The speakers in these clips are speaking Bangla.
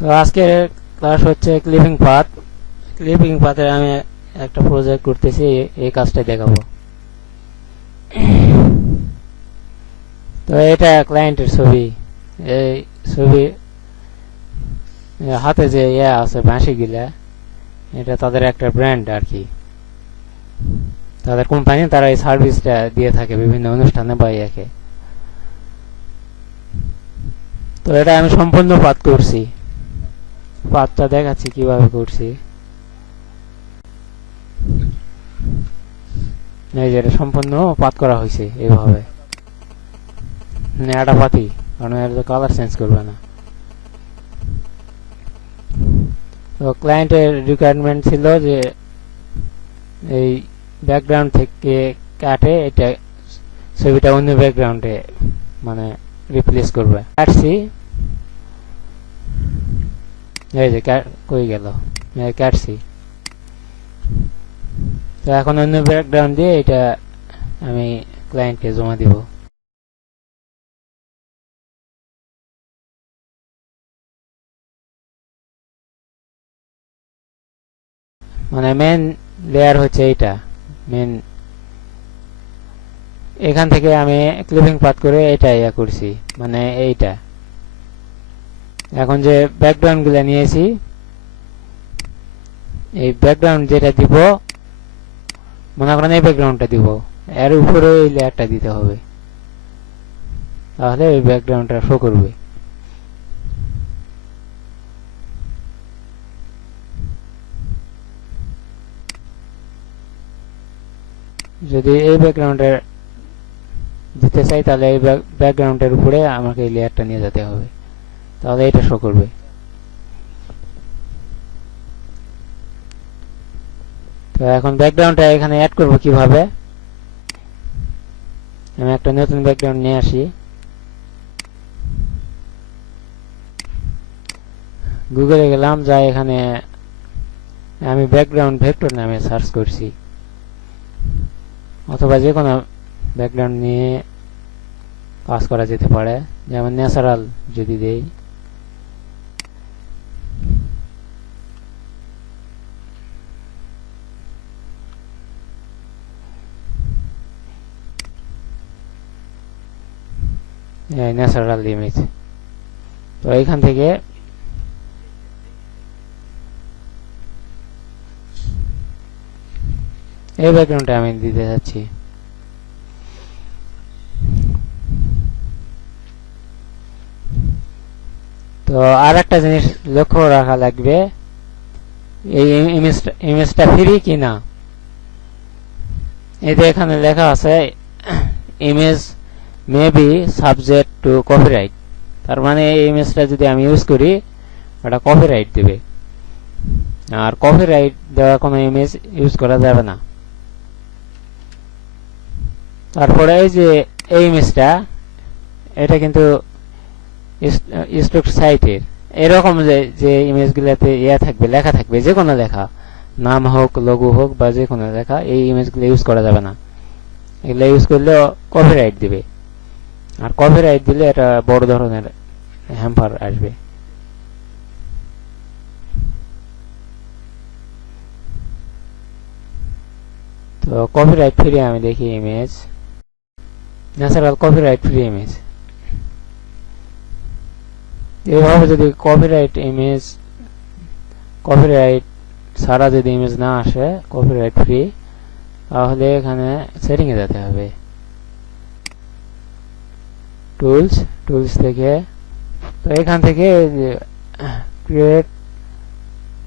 তো আজকের ক্লাস হচ্ছে ক্লিপিং পাথ। ক্লিপিং পাথে আমি একটা প্রজেক্ট করতেছি, এই কাজটা দেখাবো। তো এটা ক্লায়েন্টের ছবি। এই ছবি হাতে যে আছে বাঁশি গিলা, এটা তাদের একটা ব্র্যান্ড আর কি, তাদের কোম্পানি, তারা এই সার্ভিসটা দিয়ে থাকে বিভিন্ন অনুষ্ঠানে বা ইয়াকে। তো এটা আমি সম্পূর্ণ পাথ করছি, পাথটা দেখাচ্ছি কিভাবে করছি। এই যে এটা সম্পূর্ণ পাথ করা হয়েছে এইভাবে, এটা পাতি, কারণ এর তো কালার চেঞ্জ করবে না। তো ক্লায়েন্টের রিকোয়ারমেন্ট ছিল যে এই ব্যাকগ্রাউন্ড থেকে কাটে এটা ছবিটা অন্য ব্যাকগ্রাউন্ডে মানে রিপ্লেস করবে। কাটছি, এই যে কই গেল, কাটছি। তো এখন অন্য ব্যাকগ্রাউন্ড দিয়ে এটা আমি ক্লায়েন্টকে জমা দিব। মানে মেন লেয়ার হচ্ছে এইটা মেন। এখান থেকে আমি ক্লিপিং পাথ করে এটা ইয়া করছি, মানে এইটা। এখন যে ব্যাকগ্রাউন্ড গুলা নিয়েছি, এই ব্যাকগ্রাউন্ড যেটা দিব, মনে করেন এই ব্যাকগ্রাউন্ডটা দিব, এর উপরে এই লেয়ারটা দিতে হবে, তাহলে এই ব্যাকগ্রাউন্ডটা শো করবে। যদি এই ব্যাকগ্রাউন্ডের দিতে চাই, তাহলে এই ব্যাকগ্রাউন্ডের উপরে আমাকে এই লেয়ারটা নিয়ে যেতে হবে, তাহলে এটা শো করবে। তো এখন ব্যাকগ্রাউন্ডটা এখানে অ্যাড করব কিভাবে, আমি একটা নতুন ব্যাকগ্রাউন্ড নিয়ে আসি। গুগলে গেলাম, যাই এখানে আমি ব্যাকগ্রাউন্ড ভেক্টর নামে সার্চ করছি, অথবা যে কোনো ব্যাকগ্রাউন্ড নিয়ে কাজ করা যেতে পারে। যেমন ন্যাচারাল যদি দেই, ন্যাচারাল ইমেজ। তো এখান থেকে এই ব্যাকগ্রাউন্ডটা আমি দিতে যাচ্ছি। তো আর একটা জিনিস লক্ষ্য রাখা লাগবে, এই ইমেজটা ফ্রি কিনা। এই যে এখানে লেখা আছে image may be subject to copyright, তার মানে এই ইমেজটা যদি আমি ইউজ করি ওটা কপিরাইট দেবে, আর কপিরাইট দেওয়া কোনো ইমেজ ইউজ করা যাবে না। তারপরে এই যে এই ইমেজটা, এটা কিন্তু স্টক সাইটের, এরকম যে ইমেজগুলোতে ইয়া থাকবে, লেখা থাকবে, যে কোনো লেখা, নাম হোক, লোগো হোক, বা যে কোনো লেখা, এই ইমেজগুলো ইউজ করা যাবে না। এগুলো ইউজ করলে কপিরাইট দিবে, আর কপিরাইট দিলে এটা বড় ধরনের হ্যাম্পার আসবে। তো কপিরাইট ফ্রি আমি দেখি image, natural copyright free image. এইভাবে যদি কপিরাইট ইমেজ, কপিরাইট ছাড়া যদি ইমেজ না আসে, কপিরাইট ফ্রি, তাহলে এখানে সেটিং এ যেতে হবে, টুলস থেকে। তো এখান থেকে ক্রিয়েট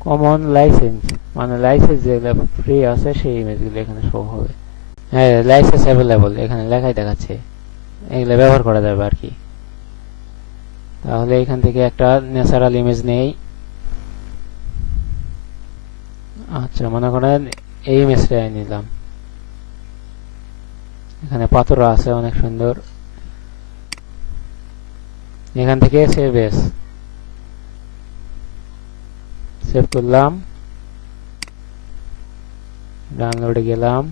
কমন লাইসেন্স, মানে লাইসেন্স যেগুলো ফ্রি আছে সেই ইমেজগুলো এখানে শো হবে। হ্যাঁ, লাইসেন্স অ্যাভেলেবল এখানে লেখাই দেখাচ্ছে, এগুলো ব্যবহার করা যাবে আর কি। তাহলে এখান থেকে একটা ন্যাচারাল ইমেজ নেই। আচ্ছা, মনে করেন এই ইমেজটা নিলাম, এখানে পাথর আছে অনেক সুন্দর। এখান থেকে সেভ করলাম, ডাউনলোডে গেলাম,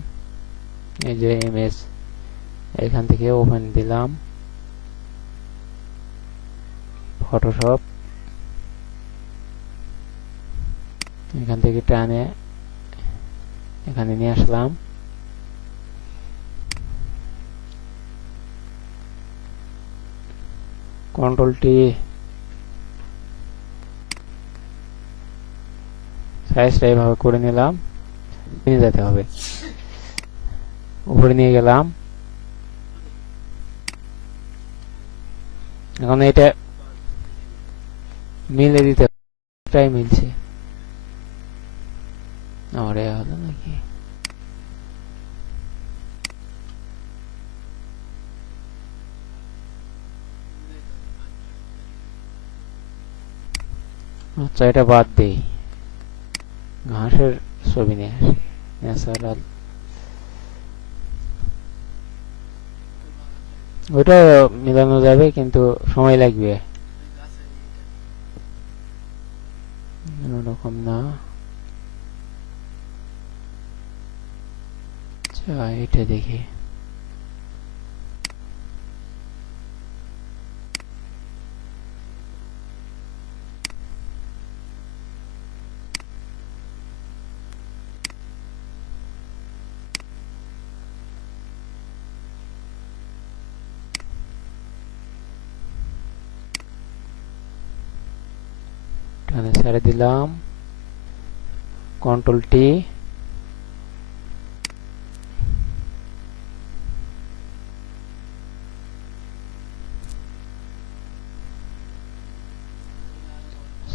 এই যে ইমেজ, এখান থেকে ওপেন দিলাম, ফটোশপ, এখান থেকে টানে এখানে নিয়ে আসলাম। কন্ট্রোল টি, সাইজটা এইভাবে করে নিলাম, নিয়ে যেতে হবে, উপরে নিয়ে গেলাম। এখন এটা মিলে দিতে, প্রায় মিলছে। আমার এ হলো নাকি, আচ্ছা এটা বাদ দেই, ঘাসের ছবি নিয়ে আসি, ন্যাচারাল। ওইটা মিলানো যাবে কিন্তু সময় লাগবে, ওরকম না। আচ্ছা এটা দেখি, টানে ছেড়ে দিলাম, কন্ট্রোল টি,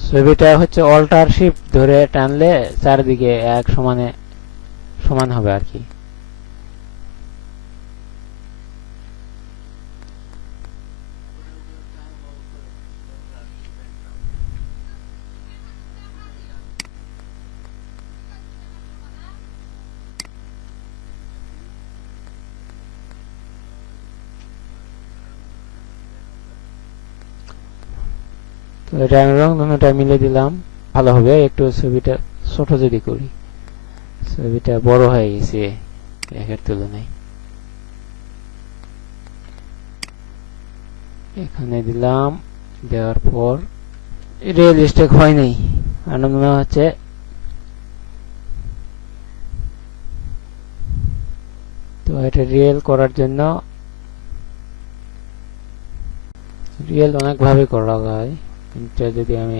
ছবিটা হচ্ছে অল্টার শিফট ধরে টানলে চারদিকে এক সমানে সমান হবে আর কি। তো এটা আমি রং ধনুটা মিলে দিলাম, ভালো হবে। একটু ছবিটা ছোট যদি করি, ছবিটা বড় হয়ে গেছে একের তুলনায়। এখানে দিলাম, দেওয়ার পর রিয়েলিস্টিক হয় নাই, আমার মনে হচ্ছে তো এটা রিয়েল করার জন্য, রিয়েল অনেকভাবে করা যায়, কিন্তু যদি আমি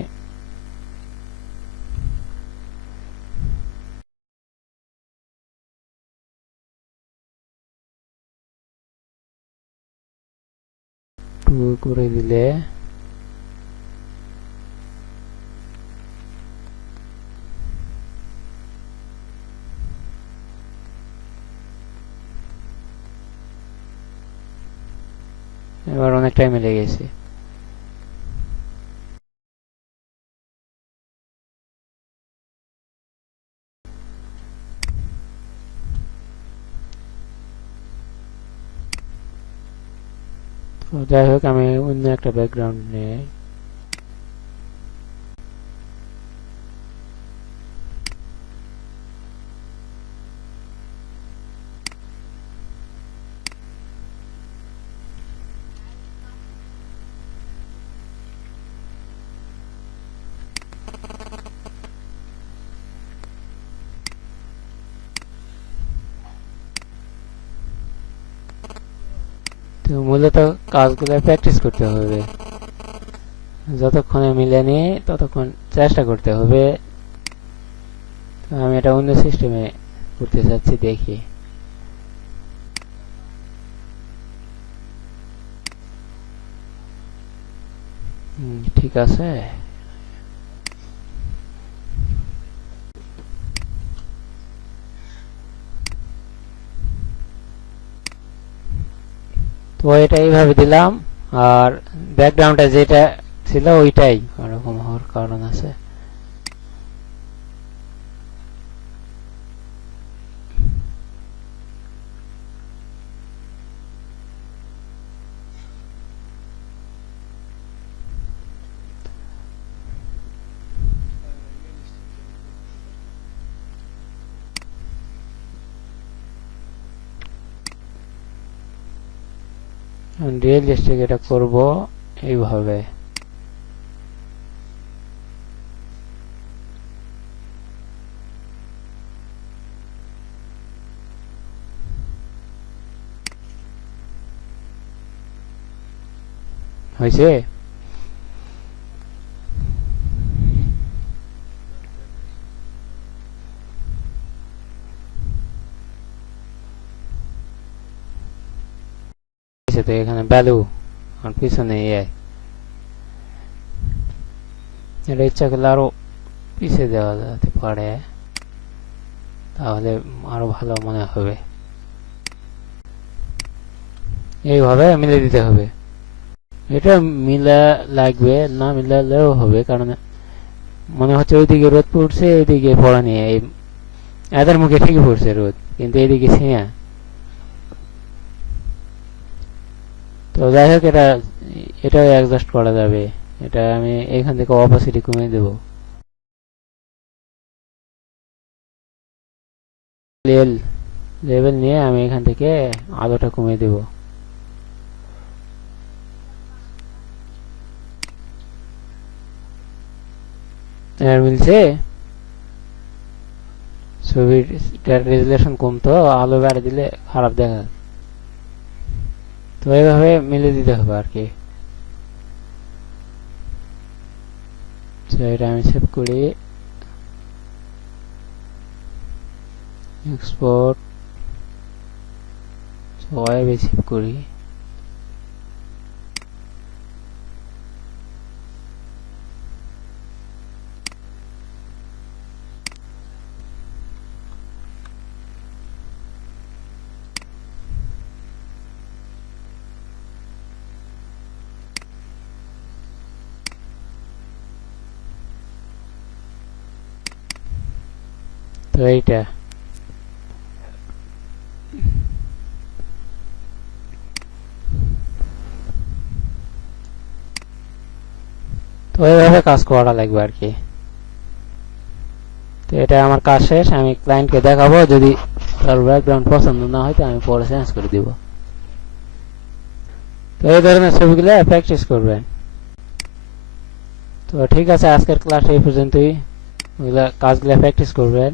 টু করে দিলে এবার অনেক টাইম লেগে গেছে। তো যাই হোক, আমি অন্য একটা ব্যাকগ্রাউন্ড নিয়ে তো মূলত কাজগুলো প্র্যাকটিস করতে হবে, যতক্ষণে মিলেনি ততক্ষণ চেষ্টা করতে হবে। আমি এটা অন্য সিস্টেমে করতে চাচ্ছি, দেখি। ঠিক আছে, তো এটা এইভাবে দিলাম, আর ব্যাকগ্রাউন্ডটা যেটা ছিল ওইটাই ওরকম হওয়ার কারণ আছে। রিয়েলিস্টিক এটা করব এইভাবে। হয়েছে? তো এখানে ভ্যালু আর পিছনে এআই, এটা ইচ্ছা করলে আরো পিছিয়ে দেওয়া যেতে পারে, তাহলে আরো ভালো মনে হবে। এইভাবে মিলে দিতে হবে। এটা মিলা লাগবে না, মিলালেও হবে, কারণ মনে হচ্ছে ওইদিকে রোদ পড়ছে, এইদিকে পড়া নিয়ে এদের মুখে ঠিকই পড়ছে রোদ, কিন্তু এইদিকে ছিঁয়া। তো যাই হোক, এটাও অ্যাডজাস্ট করা যাবে। এটা আমি এখান থেকে অপাসিটি কমিয়ে দেবো। লেভেল নিয়ে আমি এখান থেকে আলোটা কমিয়ে দেবো। মিলছে। ছবির রেজুলেশন কমতো, আলো বাড়িয়ে দিলে খারাপ দেখা। তো এইভাবে মিলে দিতে হবে আর কি। এটা আমি সেভ করি, এক্সপোর্ট ওয়েবে সেভ করি। তো এইটা তো এইভাবে কাজ করা লাগবে আর কি। তো এটা আমার কাজ শেষ, আমি ক্লায়েন্টকে দেখাবো। যদি তার ব্যাকগ্রাউন্ড পছন্দ না হয় তো আমি পরে চেঞ্জ করে দিব। তো এই ধরনের ছবিগুলো প্র্যাকটিস করবেন। তো ঠিক আছে, আজকের ক্লাস এই পর্যন্তই। কাজগুলো প্র্যাকটিস করবেন।